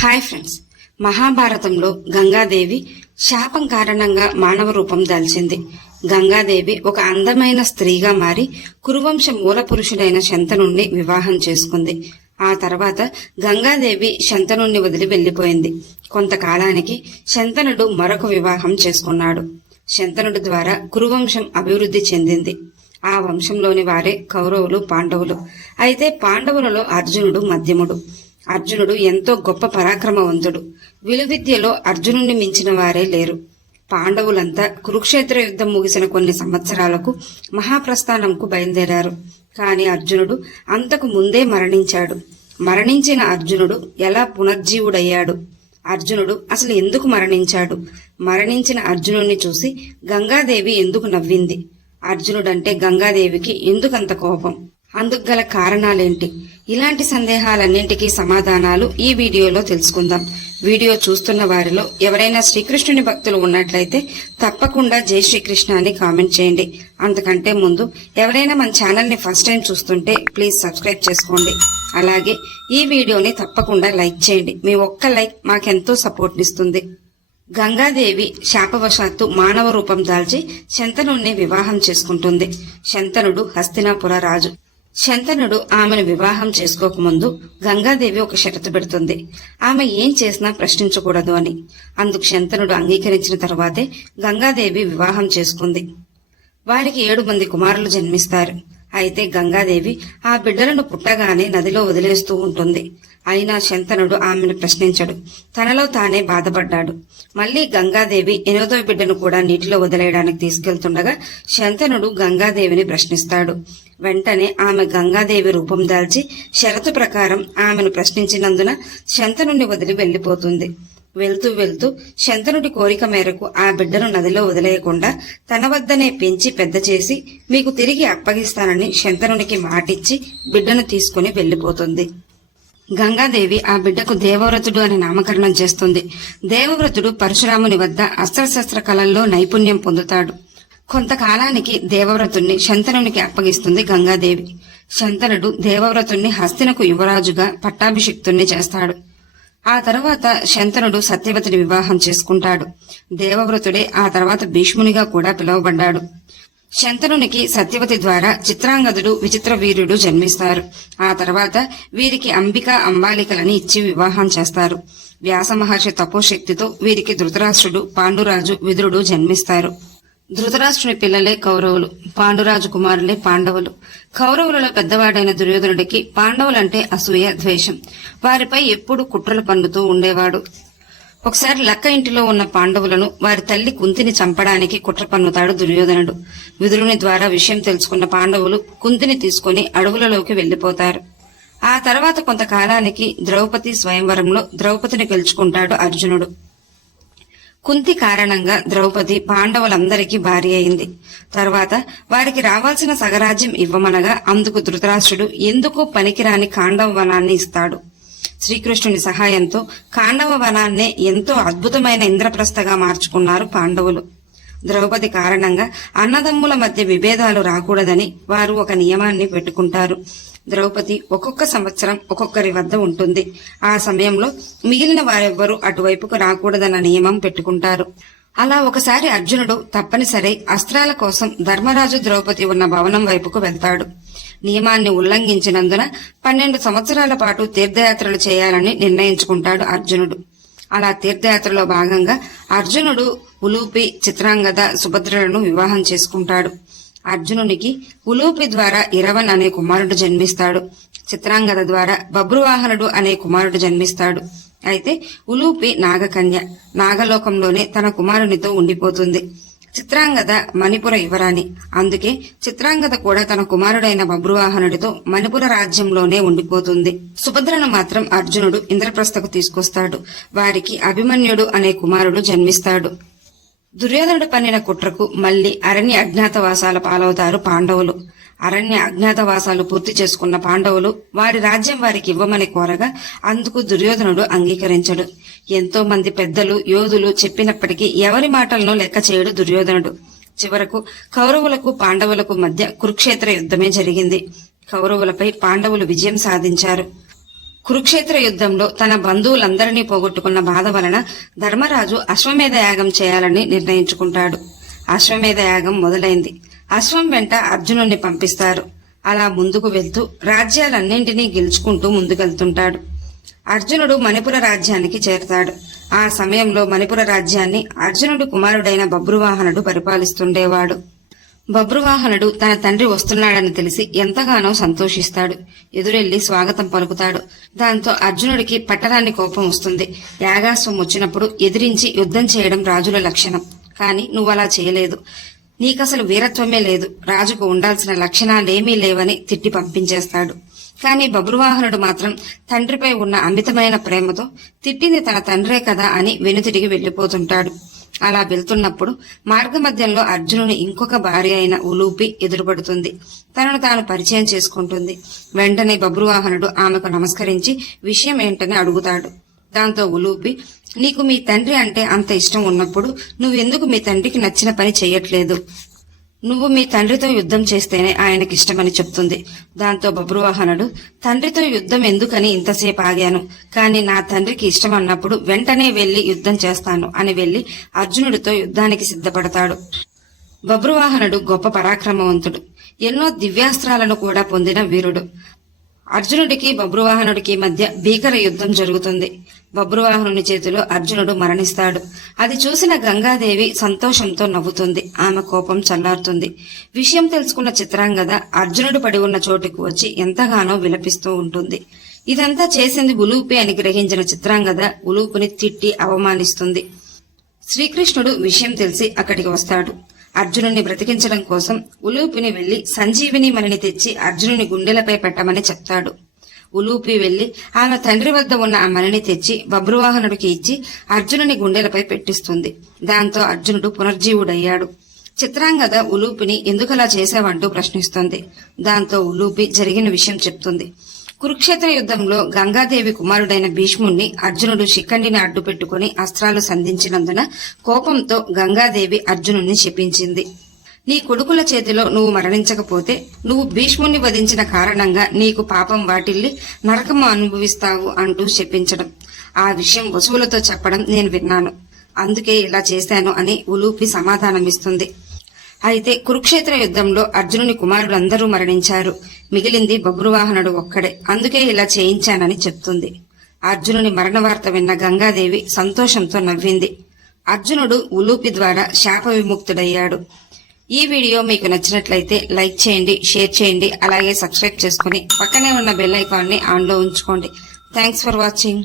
Hi friends. మహాభారతంలో గంగాదేవి శాపం కారణంగా మానవ రూపం దాల్చింది. గంగాదేవి ఒక అందమైన స్త్రీగా మారి కురువంశ మూల పురుషుడైన శంతనుణ్ణి వివాహం చేసుకుంది. ఆ తర్వాత గంగాదేవి శంతనుణ్ణి వదిలి వెళ్ళిపోయింది కొంతకాలానికి శంతనుడు మరొక వివాహం చేసుకున్నాడు. శంతనుడి ద్వారా కురువంశం అభివృద్ధి చెందింది. ఆ వంశంలోని వారే కౌరవులు పాండవులు. అయితే పాండవులలో అర్జునుడు మధ్యముడు. అర్జునుడు ఎంతో గొప్ప పరాక్రమవంతుడు. విలువిద్యలో అర్జునుడిని మించిన వారే లేరు. పాండవులంతా కురుక్షేత్ర యుద్ధం ముగిసిన కొన్ని సంవత్సరాలకు మహాప్రస్థానంకు బయలుదేరారు. కాని అర్జునుడు అంతకు ముందే మరణించాడు. మరణించిన అర్జునుడు ఎలా పునర్జీవుడయ్యాడు? అర్జునుడు అసలు ఎందుకు మరణించాడు? మరణించిన అర్జునుడిని చూసి గంగాదేవి ఎందుకు నవ్వింది? అర్జునుడంటే గంగాదేవికి ఎందుకంత కోపం? అందుకు గల కారణాలేంటి? ఇలాంటి సందేహాలన్నింటికీ సమాధానాలు ఈ వీడియోలో తెలుసుకుందాం. వీడియో చూస్తున్న వారిలో ఎవరైనా శ్రీకృష్ణుని భక్తులు ఉన్నట్లయితే తప్పకుండా జై శ్రీకృష్ణ అని కామెంట్ చేయండి. అంతకంటే ముందు ఎవరైనా మన ఛానల్ని ఫస్ట్ టైం చూస్తుంటే ప్లీజ్ సబ్స్క్రైబ్ చేసుకోండి. అలాగే ఈ వీడియోని తప్పకుండా లైక్ చేయండి. మీ ఒక్క లైక్ మాకెంతో సపోర్ట్ ఇస్తుంది గంగాదేవి శాపవశాత్తు మానవ రూపం దాల్చి శంతనుణ్ణి వివాహం చేసుకుంటుంది. శంతనుడు హస్తినాపుర రాజు. శంతనుడు ఆమెను వివాహం చేసుకోకముందు గంగాదేవి ఒక షరతు పెడుతుంది. ఆమె ఏం చేసినా ప్రశ్నించకూడదు అని. అందుకు శంతనుడు అంగీకరించిన తర్వాతే గంగాదేవి వివాహం చేసుకుంది. వారికి ఏడు మంది కుమారులు జన్మిస్తారు. అయితే గంగాదేవి ఆ బిడ్డలను పుట్టగానే నదిలో వదిలేస్తూ ఉంటుంది. అయినా శంతనుడు ఆమెను ప్రశ్నించడు. తనలో తానే బాధపడ్డాడు. మళ్ళీ గంగాదేవి ఎనిమిదో బిడ్డను కూడా నీటిలో వదిలేయడానికి తీసుకెళ్తుండగా శంతనుడు గంగాదేవిని ప్రశ్నిస్తాడు. వెంటనే ఆమె గంగాదేవి రూపం దాల్చి షరతు ప్రకారం ఆమెను ప్రశ్నించినందున శంతనుడిని వదిలి వెళ్ళిపోతుంది వెళ్తూ వెళ్తూ శంతనుడి కోరిక మేరకు ఆ బిడ్డను నదిలో వదిలేయకుండా తన వద్దనే పెంచి పెద్ద చేసి మీకు తిరిగి అప్పగిస్తానని శంతనుడికి మాటిచ్చి బిడ్డను తీసుకుని వెళ్ళిపోతుంది గంగాదేవి ఆ బిడ్డకు దేవవ్రతుడు అని నామకరణం చేస్తుంది. దేవవ్రతుడు పరశురాముని వద్ద అస్త్రశస్త్ర కళల్లో నైపుణ్యం పొందుతాడు. కొంతకాలానికి దేవవ్రతుణ్ణి శంతనునికి అప్పగిస్తుంది గంగాదేవి. శంతనుడు దేవవ్రతుణ్ణి హస్తినకు యువరాజుగా పట్టాభిషిక్తుణ్ణి చేస్తాడు. ఆ తర్వాత శంతనుడు సత్యవతిని వివాహం చేసుకుంటాడు. దేవవ్రతుడే ఆ తర్వాత భీష్మునిగా కూడా పిలువబడ్డాడు. శంతనునికి సత్యవతి ద్వారా చిత్రాంగదుడు విచిత్ర వీరుడు జన్మిస్తారు. ఆ తర్వాత వీరికి అంబిక అంబాలికలని ఇచ్చి వివాహం చేస్తారు. వ్యాస మహర్షి తపోశక్తితో వీరికి ధృతరాష్ట్రుడు పాండురాజు విదురుడు జన్మిస్తారు. ధృతరాష్ట్రుని పిల్లలే కౌరవులు పాండురాజు కుమారులే పాండవులు. కౌరవులలో పెద్దవాడైన దుర్యోధనుడికి పాండవులంటే అసూయ ద్వేషం. వారిపై ఎప్పుడు కుట్రలు పన్నుతూ ఉండేవాడు. ఒకసారి లక్క ఇంటిలో ఉన్న పాండవులను వారి తల్లి కుంతిని చంపడానికి కుట్ర పన్నుతాడు దుర్యోధనుడు. విధులుని ద్వారా విషయం తెలుసుకున్న పాండవులు కుంతిని తీసుకుని అడవులలోకి వెళ్ళిపోతారు ఆ తర్వాత కొంతకాలానికి ద్రౌపది స్వయంవరంలో ద్రౌపదిని గెలుచుకుంటాడు అర్జునుడు. కుంతి కారణంగా ద్రౌపది పాండవులందరికీ భార్య అయింది. తర్వాత వారికి రావాల్సిన సగరాజ్యం ఇవ్వమనగా అందుకు ధృతరాష్ట్రుడు ఎందుకో పనికిరాని కాండవ వనాన్ని ఇస్తాడు. శ్రీకృష్ణుని సహాయంతో కాండవ వనాన్నే ఎంతో అద్భుతమైన ఇంద్రప్రస్థగా మార్చుకున్నారు పాండవులు. ద్రౌపది కారణంగా అన్నదమ్ముల మధ్య విభేదాలు రాకూడదని వారు ఒక నియమాన్ని పెట్టుకుంటారు. ద్రౌపది ఒక్కొక్క సంవత్సరం ఒక్కొక్కరి వద్ద ఉంటుంది. ఆ సమయంలో మిగిలిన వారెవ్వరూ అటువైపుకు రాకూడదన్న నియమం పెట్టుకుంటారు. అలా ఒకసారి అర్జునుడు తప్పనిసరి అస్త్రాల కోసం ధర్మరాజు ద్రౌపది ఉన్న భవనం వైపుకు వెళ్తాడు. నియమాన్ని ఉల్లంఘించినందున పన్నెండు సంవత్సరాల పాటు తీర్థయాత్రలు చేయాలని నిర్ణయించుకుంటాడు అర్జునుడు. అలా తీర్థయాత్రలో భాగంగా అర్జునుడు ఉలూపి చిత్రాంగద సుభద్రలను వివాహం చేసుకుంటాడు. అర్జునునికి ఉలూపి ద్వారా ఇరవన్ అనే కుమారుడు జన్మిస్తాడు. చిత్రాంగద ద్వారా బబ్రువాహనుడు అనే కుమారుడు జన్మిస్తాడు. అయితే ఉలూపి నాగకన్య నాగలోకంలోనే తన కుమారునితో ఉండిపోతుంది. చిత్రాంగద మణిపుర యువరాణి. అందుకే చిత్రాంగద కూడా తన కుమారుడైన బబ్రువాహనుడితో మణిపుర రాజ్యంలోనే ఉండిపోతుంది. సుభద్రను మాత్రం అర్జునుడు ఇంద్రప్రస్థకు తీసుకొస్తాడు. వారికి అభిమన్యుడు అనే కుమారుడు జన్మిస్తాడు. దుర్యోధనుడు పన్నిన కుట్రకు మళ్ళీ అరణ్య అజ్ఞాతవాసాల పాలవుతారు పాండవులు. అరణ్య అజ్ఞాతవాసాలు పూర్తి చేసుకున్న పాండవులు వారి రాజ్యం వారికి ఇవ్వమని కోరగా అందుకు దుర్యోధనుడు అంగీకరించడు. ఎంతో మంది పెద్దలు యోధులు చెప్పినప్పటికీ ఎవరి మాటలను లెక్క చేయడు దుర్యోధనుడు. చివరకు కౌరవులకు పాండవులకు మధ్య కురుక్షేత్ర యుద్ధమే జరిగింది. కౌరవులపై పాండవులు విజయం సాధించారు. కురుక్షేత్ర యుద్ధంలో తన బంధువులందరినీ పోగొట్టుకున్న బాధ వలన ధర్మరాజు అశ్వమేధ యాగం చేయాలని నిర్ణయించుకుంటాడు. అశ్వమేధ యాగం మొదలైంది. అశ్వం వెంట అర్జునుణ్ణి పంపిస్తారు. అలా ముందుకు వెళ్తూ రాజ్యాలన్నింటినీ గెలుచుకుంటూ ముందుకెళ్తుంటాడు. అర్జునుడు మణిపుర రాజ్యానికి చేరతాడు. ఆ సమయంలో మణిపుర రాజ్యాన్ని అర్జునుడి కుమారుడైన బబ్రువాహనుడు పరిపాలిస్తుండేవాడు. బబ్రువాహనుడు తన తండ్రి వస్తున్నాడని తెలిసి ఎంతగానో సంతోషిస్తాడు. ఎదురెళ్ళి స్వాగతం పలుకుతాడు. దాంతో అర్జునుడికి పట్టరాని కోపం వస్తుంది. యాగాశ్వం వచ్చినప్పుడు ఎదిరించి యుద్ధం చేయడం రాజుల లక్షణం. కాని నువ్వలా చేయలేదు. నీకసలు వీరత్వమే లేదు. రాజుకు ఉండాల్సిన లక్షణాలేమీ లేవని తిట్టి పంపించేస్తాడు. కాని బబ్రువాహనుడు మాత్రం తండ్రిపై ఉన్న అమితమైన ప్రేమతో తిట్టింది తన తండ్రే కదా అని వెనుతిరిగి వెళ్ళిపోతుంటాడు అలా వెళ్తున్నప్పుడు మార్గమధ్యంలో అర్జునుని ఇంకొక భార్య అయిన ఉలూపి ఎదురుపడుతుంది. తనను తాను పరిచయం చేసుకుంటుంది. వెంటనే బబ్రువాహనుడు ఆమెకు నమస్కరించి విషయం ఏంటని అడుగుతాడు. దాంతో ఉలూపి నీకు మీ తండ్రి అంటే అంత ఇష్టం ఉన్నప్పుడు నువ్వెందుకు మీ తండ్రికి నచ్చిన పని చెయ్యట్లేదు నువ్వు మీ తండ్రితో యుద్ధం చేస్తేనే ఆయనకి ఇష్టమని చెప్తుంది. దాంతో బబ్రువాహనుడు తండ్రితో యుద్ధం ఎందుకని ఇంతసేపు ఆగాను? కాని నా తండ్రికి ఇష్టం అన్నప్పుడు వెంటనే వెళ్ళి యుద్ధం చేస్తాను అని వెళ్ళి అర్జునుడితో యుద్ధానికి సిద్ధపడతాడు. బబ్రువాహనుడు గొప్ప పరాక్రమవంతుడు. ఎన్నో దివ్యాస్త్రాలను కూడా పొందిన వీరుడు. అర్జునుడికి బబ్రువాహనుడికి మధ్య భీకర యుద్ధం జరుగుతుంది. బబ్రువాహనుని చేతిలో అర్జునుడు మరణిస్తాడు. అది చూసిన గంగాదేవి సంతోషంతో నవ్వుతుంది. ఆమె కోపం చల్లారుతుంది. విషయం తెలుసుకున్న చిత్రాంగద అర్జునుడు పడి ఉన్న చోటుకు వచ్చి ఎంతగానో విలపిస్తూ ఉంటుంది. ఇదంతా చేసింది ఉలూపి అని గ్రహించిన చిత్రాంగద ఉలూపుని తిట్టి అవమానిస్తుంది. శ్రీకృష్ణుడు విషయం తెలిసి అక్కడికి వస్తాడు. అర్జునుని బ్రతికించడం కోసం ఉలూపిని వెళ్ళి సంజీవిని మణిని తెచ్చి అర్జునుని గుండెలపై పెట్టమని చెప్తాడు. ఉలూపి వెళ్ళి ఆమె తండ్రి వద్ద ఉన్న ఆ మణిని తెచ్చి బబ్రువాహనుడికి ఇచ్చి అర్జునుని గుండెలపై పెట్టిస్తుంది. దాంతో అర్జునుడు పునర్జీవుడయ్యాడు. చిత్రాంగద ఉలూపిని ఎందుకలా చేశావంటూ ప్రశ్నిస్తుంది. దాంతో ఉలూపి జరిగిన విషయం చెప్తుంది. కురుక్షేత్ర యుద్ధంలో గంగాదేవి కుమారుడైన భీష్ముణ్ణి అర్జునుడు శిఖండిని అడ్డుపెట్టుకుని అస్త్రాలు సంధించినందున కోపంతో గంగాదేవి అర్జునుణ్ణి శపించింది. నీ కొడుకుల చేతిలో నువ్వు మరణించకపోతే నువ్వు భీష్ముణ్ణి వధించిన కారణంగా నీకు పాపం వాటిల్లి నరకము అనుభవిస్తావు అంటూ శపించడం. ఆ విషయం వసువులతో చెప్పడం నేను విన్నాను. అందుకే ఇలా చేశాను అని ఉలూపి సమాధానమిస్తుంది. అయితే కురుక్షేత్ర యుద్ధంలో అర్జునుని కుమారులందరూ మరణించారు. మిగిలింది బబ్రువాహనుడు ఒక్కడే. అందుకే ఇలా చేయించానని చెప్తుంది. అర్జునుని మరణ వార్త విన్న గంగాదేవి సంతోషంతో నవ్వింది. అర్జునుడు ఉలూపి ద్వారా శాప విముక్తుడయ్యాడు. ఈ వీడియో మీకు నచ్చినట్లయితే లైక్ చేయండి షేర్ చేయండి అలాగే సబ్స్క్రైబ్ చేసుకుని పక్కనే ఉన్న బెల్ ఐకాన్ని ఆన్లో ఉంచుకోండి. Thanks for watching.